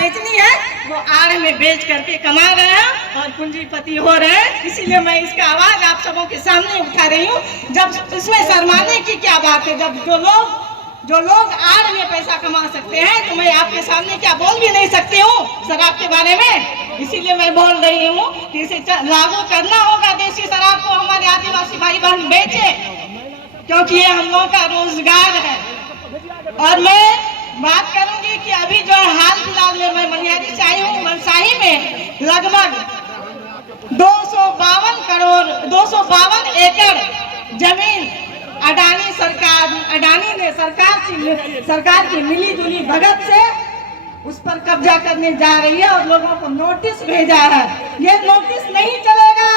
बेचनी है वो आड़ में बेच करके कमा रहे हैं और पूंजीपति हो रहे हैं। इसीलिए मैं इसका आवाज आप सबों के सामने उठा रही हूँ। जब इसमें शर्माने की क्या बात है, जब जो लोग आड़ में पैसा कमा सकते हैं तो मैं आपके सामने क्या बोल भी नहीं सकती हूँ शराब के बारे में। इसीलिए मैं बोल रही हूँ कि इसे लागू करना होगा। देसी शराब को हमारे आदिवासी भाई बहन बेचे, क्योंकि ये हम लोगों का रोजगार है। और मैं बात करूंगी कि अभी जो हाल फिलहाल में मैं मनियारी से आई हूँ, मनसाही में लगभग 252 एकड़ जमीन अडानी ने सरकार की मिली जुली भगत से उस पर कब्जा करने जा रही है और लोगों को नोटिस भेजा है। ये नोटिस नहीं चलेगा,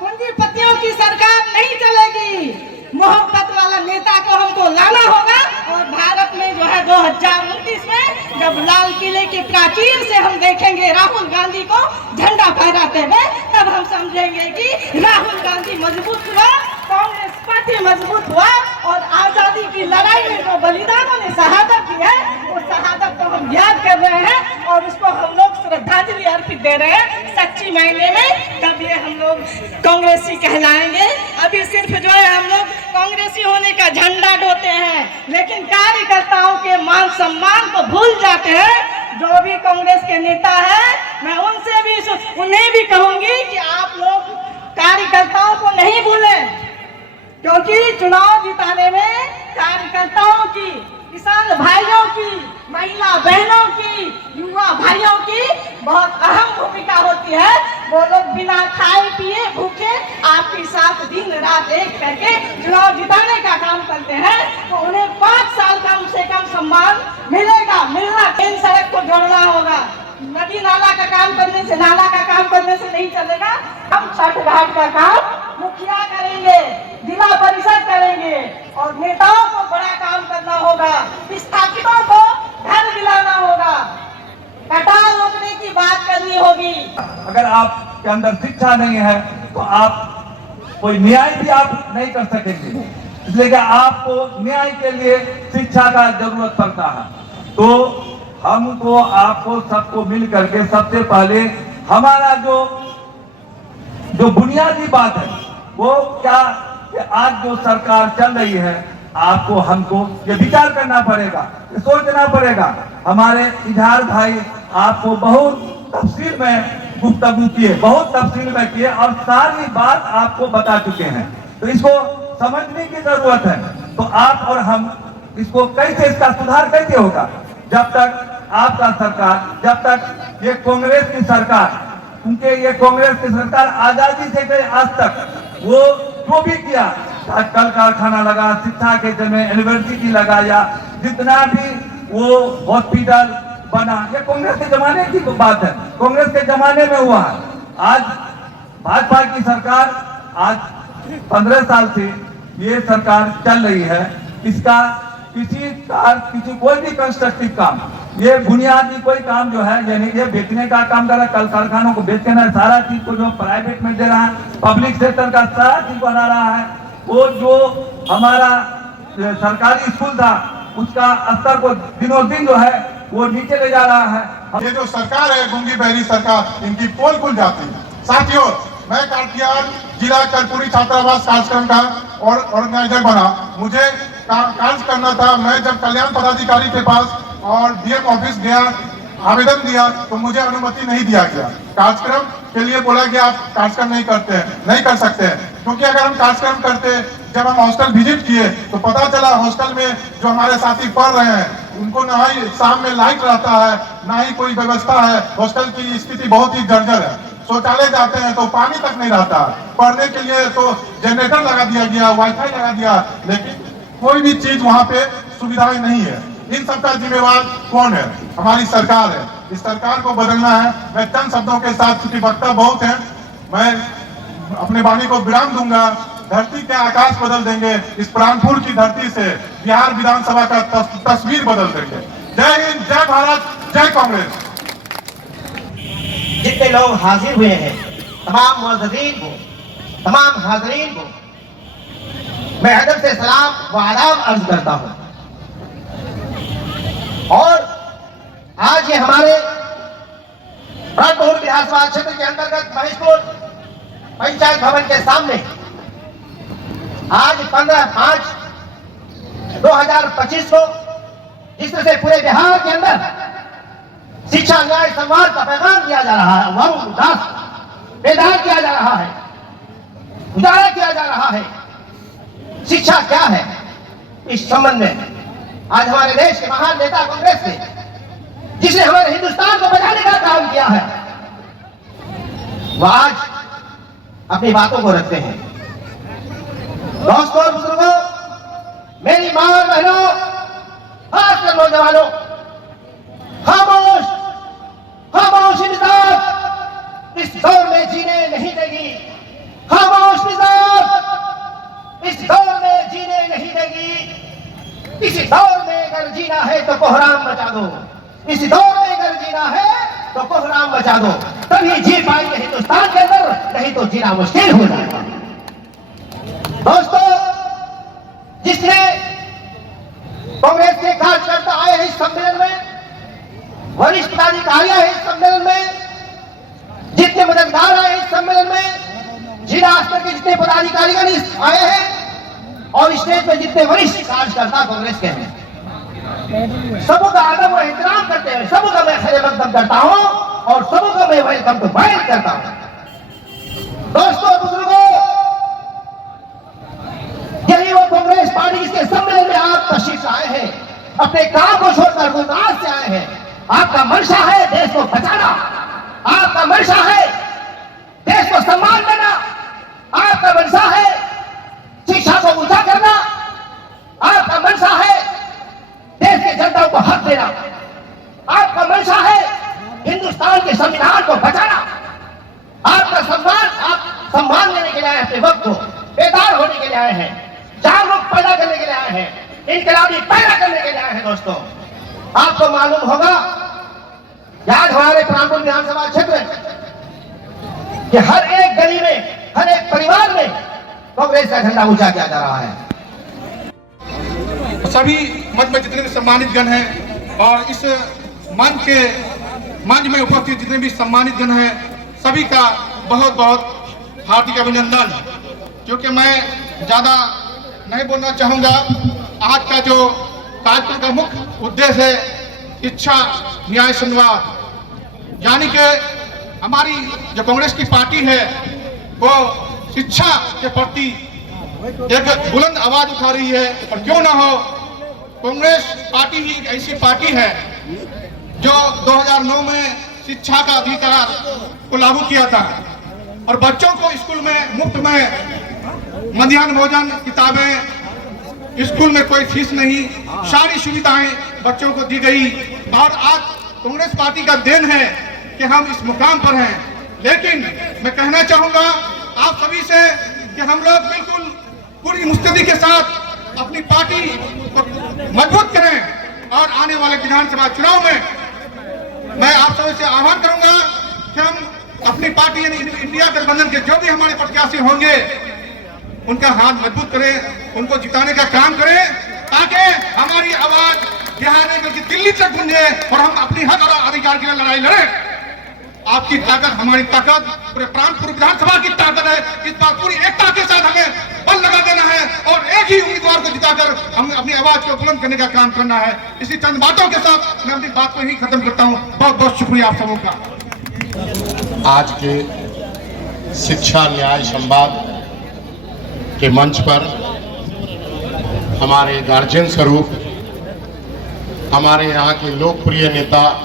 पूंजीपतियों की सरकार नहीं चलेगी। मोहब्बत वाला नेता को हमको लाना होगा और भारत में जो है 2029 में जब लाल किले की प्राचीर से हम देखेंगे राहुल गांधी को झंडा फहराते हुए, तब हम समझेंगे कि राहुल गांधी मजबूत हुआ, कांग्रेस पार्टी मजबूत हुआ और आजादी की लड़ाई में जो बलिदानों ने शहादत दी है वो शहादत को हम याद कर रहे हैं और उसको हम लोग श्रद्धांजलि अर्पित दे रहे हैं सच्ची मायने में। तब ये हम लोग कांग्रेसी कहलाएंगे। अभी सिर्फ जो है हम लोग कांग्रेसी होने का झंडा ढोते हैं, लेकिन कार्यकर्ताओं के मान सम्मान को भूल जाते हैं। जो भी कांग्रेस के नेता है मैं उन्हें भी कहूंगी कि आप लोग कार्यकर्ताओं को नहीं भूलें, क्योंकि चुनाव जिताने में कार्यकर्ताओं की, किसान भाइयों की, महिला बहनों की, युवा भाइयों की बहुत अहम भूमिका होती है। वो लोग बिना खाए पिए भूखे आपके साथ दिन रात एक करके चुनाव जिताने का काम करते हैं, तो उन्हें 5 साल कम से कम सम्मान मिलेगा। इन सड़क को जोड़ना होगा। नदी नाला का काम करने से नहीं चलेगा। हम छठ घाट का काम मुखिया करेंगे, जिला परिषद करेंगे और नेताओं को बड़ा काम करना होगा, विस्थापितों को घर दिलाना होगा, कटाव रोकने की बात करनी होगी। अगर आपके अंदर शिक्षा नहीं है तो आप कोई न्याय भी आप नहीं कर सकेंगे, इसलिए कि आपको न्याय के लिए शिक्षा का जरूरत पड़ता है। तो हमको आपको सबको मिल करके सबसे पहले हमारा जो बुनियादी बात है वो क्या कि आज जो सरकार चल रही है आपको हमको ये विचार करना पड़ेगा, ये सोचना पड़ेगा। हमारे इजहार भाई आपको बहुत तफसील में गुफ्तगू किए, बहुत तफसील में किए और सारी बात आपको बता चुके हैं। तो इसको समझने की जरूरत है। तो आप और हम इसको कैसे, इसका सुधार कैसे होगा? जब तक आपका सरकार, जब तक ये कांग्रेस की सरकार, क्योंकि ये कांग्रेस की सरकार आजादी से गई आज तक वो जो भी किया, कल कारखाना लगा, शिक्षा के जगह यूनिवर्सिटी लगाया, जितना भी वो हॉस्पिटल बना, ये कांग्रेस के जमाने की बात है, कांग्रेस के जमाने में हुआ है। आज भाजपा की सरकार, आज 15 साल से ये सरकार चल रही है। इसका किसी कोई भी कंस्ट्रक्टिव काम, ये बुनियादी कोई काम जो है, यानी ये बेचने का काम कर रहा है, कल कारखानों को बेच देना, सारा चीज को जो प्राइवेट में दे रहा है, पब्लिक सेक्टर का सारा चीज बना रहा है। वो जो हमारा सरकारी स्कूल था उसका स्तर को दिनों दिन जो है वो नीचे ले जा रहा है। ये जो सरकार है, गूंगी बहरी सरकार, इनकी पोल खुल जाती है। साथियों, मैं काटियार जिला कर्पूरी छात्रावास कार्यक्रम का और ऑर्गेनाइजर बना। मुझे कार्य करना था। मैं जब कल्याण पदाधिकारी के पास और डीएम ऑफिस गया, आवेदन दिया तो मुझे अनुमति नहीं दिया गया। कार्यक्रम के लिए बोला गया आप कार्यक्रम नहीं कर सकते हैं, क्योंकि अगर हम कार्यक्रम करते, जब हम हॉस्टल विजिट किए तो पता चला हॉस्टल में जो हमारे साथी पढ़ रहे हैं उनको ना ही शाम में लाइट रहता है, ना ही कोई व्यवस्था है। हॉस्टल की स्थिति बहुत ही जर्जर है। शौचालय जाते हैं तो पानी तक नहीं रहता। पढ़ने के लिए तो जनरेटर लगा दिया गया, वाईफाई लगा दिया, लेकिन कोई भी चीज वहाँ पे सुविधाएं नहीं है। इन सबका जिम्मेवार कौन है? हमारी सरकार है। इस सरकार को बदलना है। मैं चंद शब्दों के साथ, चूंकि वक्ता बहुत है, मैं अपने वाणी को विराम दूंगा। धरती के आकाश बदल देंगे, इस प्राणपुर की धरती से बिहार विधानसभा का तस्वीर बदल देंगे। जय हिंद, जय भारत, जय कांग्रेस। जितने लोग हाजिर हुए हैं, तमाम मुअज़्ज़िज़ीन को, तमाम हाज़रीन को मैं अदब से सलाम व आदाब अर्ज करता हूं। और आज ये हमारे विधानसभा क्षेत्र के अंतर्गत महेशपुर पंचायत भवन के सामने आज 15/5/2025 को जिस तरह से पूरे बिहार के अंदर शिक्षा न्याय संवाद का पैगाम दिया जा रहा है, वह उदास बेदार किया जा रहा है, उजागर किया जा रहा है। शिक्षा क्या है, इस संबंध में आज हमारे देश के महान नेता कांग्रेस ने, जिसने हमारे हिंदुस्तान को बचाने का काम किया है, वह आज अपनी बातों को रखते हैं। दोस्तों और बुजुर्गों, मेरी मां और बहनों, खासकर नौजवानों, खामोश खामोश इंसाफ इस दौर में जीने नहीं देगी। खामोश इंसाफ इस दौर में जीने नहीं देगी। इस दौर में अगर जीना है तो कोहराम मचा दो, इस दौर में अगर जीना है तो कोहराम मचा दो, तभी जी पाएंगे हिंदुस्तान के अंदर, नहीं तो जीना मुश्किल हो जाएगा। दोस्तों, जिसने कांग्रेस के कार्यकर्ता आए हैं इस सम्मेलन में, वरिष्ठ पदाधिकारी आए इस सम्मेलन में, जितने मददगार आए इस सम्मेलन में, जिला स्तर के जितने पदाधिकारी आए हैं और स्टेज पे जितने वरिष्ठ कार्यकर्ता कांग्रेस के हैं, सबका अदब और एहतराम करते हुए सबका मैं खैर मकदम करता हूं और सबका मैं वेलकम टू वाइल करता हूं। दोस्तों बुजुर्गों, यही वो कांग्रेस पार्टी जिसके सम्मेलन में आप तशरीफ आए हैं, अपने काम को छोड़कर गुजरात से आए हैं। आपका मंशा है देश को बचाना, आपका मंशा है देश को सम्मान देना, आपका मंशा है शिक्षा को ऊंचा करना, आपका मंशा है देश के जनता को हक देना, आपका मंशा है हिंदुस्तान के संविधान को बचाना। आपका आप सम्मान लेने के लिए आए, अपने वक्त को बेदार होने के लिए आए हैं, जागरूक पैदा करने के लिए आए हैं, इनकलाबी पैदा करने के लिए आए हैं। दोस्तों, आपको मालूम होगा आज हमारे प्राणपुर विधानसभा क्षेत्र कि हर एक गली में, हर एक परिवार में कांग्रेस का झंडा ऊंचा किया जा रहा है। सभी मंच में जितने भी सम्मानित गण हैं और इस मंच में उपस्थित जितने भी सम्मानित गण हैं, सभी का बहुत बहुत हार्दिक अभिनंदन। क्योंकि मैं ज्यादा नहीं बोलना चाहूंगा। आज का जो कार्यक्रम का मुख्य उद्देश्य है शिक्षा न्याय संवाद, यानी कि हमारी जो कांग्रेस की पार्टी है वो शिक्षा के प्रति एक बुलंद आवाज उठा रही है। और क्यों ना हो, कांग्रेस पार्टी ही ऐसी पार्टी है जो 2009 में शिक्षा का अधिकार को लागू किया था और बच्चों को स्कूल में मुफ्त में मध्याह्न भोजन, किताबें, स्कूल में कोई फीस नहीं, सारी सुविधाएं बच्चों को दी गई। और आज कांग्रेस पार्टी का देन है कि हम इस मुकाम पर हैं। लेकिन मैं कहना चाहूंगा आप सभी से कि हम लोग बिल्कुल पूरी मुस्तैदी के साथ अपनी पार्टी को मजबूत करें और आने वाले विधानसभा चुनाव में मैं आप सभी से आह्वान करूंगा कि हम अपनी पार्टी यानी इंडिया गठबंधन के जो भी हमारे प्रत्याशी होंगे उनका हाथ मजबूत करें, उनको जिताने का काम करें, ताकि हमारी आवाज बिहार में बल्कि दिल्ली तक गूंजे और हम अपनी हक और अधिकार के लिए लड़ाई लड़ें। आपकी ताकत हमारी ताकत, पूरे प्राणपुर विधानसभा की ताकत है। इस बार पूरी एकता के साथ हमें बल लगा देना है और एक ही उम्मीदवार को जिताकर हम अपनी आवाज को बुलंद करने का काम करना है। इसी चंद बातों के साथ मैं अपनी बात को ही खत्म करता हूँ। बहुत बहुत शुक्रिया आप सबों का। आज के शिक्षा न्याय संवाद के मंच पर हमारे गार्जियन स्वरूप हमारे यहाँ के लोकप्रिय नेता,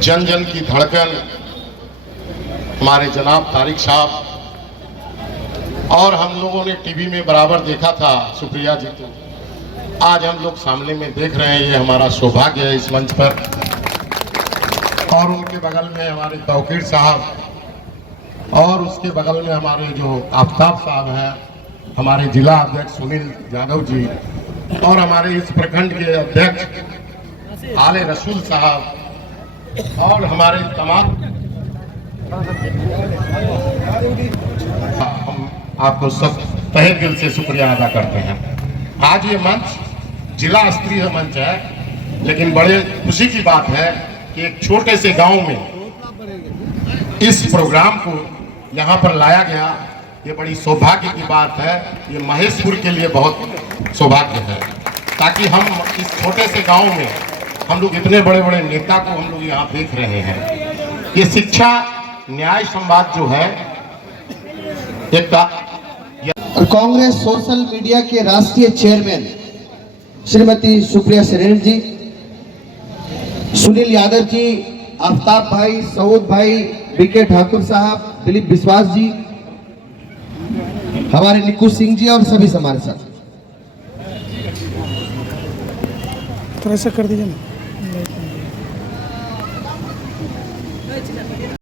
जन जन की धड़कन हमारे जनाब तारिक साहब, और हम लोगों ने टीवी में बराबर देखा था सुप्रिया जी को, आज हम लोग सामने में देख रहे हैं। ये हमारा सौभाग्य है इस मंच पर। और उनके बगल में हमारे तौकीर साहब और उसके बगल में हमारे जो आफ्ताब साहब हैं, हमारे जिला अध्यक्ष सुनील यादव जी और हमारे इस प्रखंड के अध्यक्ष आले रसूल साहब और हमारे तमाम हम आपको सब तहे दिल से शुक्रिया अदा करते हैं। आज ये मंच जिला स्तरीय मंच है, लेकिन बड़े खुशी की बात है कि एक छोटे से गांव में इस प्रोग्राम को यहाँ पर लाया गया, ये बड़ी सौभाग्य की बात है। ये महेशपुर के लिए बहुत सौभाग्य है, ताकि हम इस छोटे से गांव में हम लोग इतने बड़े बड़े नेता को हम लोग यहाँ देख रहे हैं। ये शिक्षा न्याय संवाद जो है एक कांग्रेस सोशल मीडिया के राष्ट्रीय चेयरमैन श्रीमती सुप्रिया सेन जी, सुनील यादव जी, आफ्ताब भाई, सऊद भाई, बीके ठाकुर साहब, दिलीप विश्वास जी, हमारे निक्कू सिंह जी और सभी हमारे साथ। थोड़ा सा कर दीजिए ना।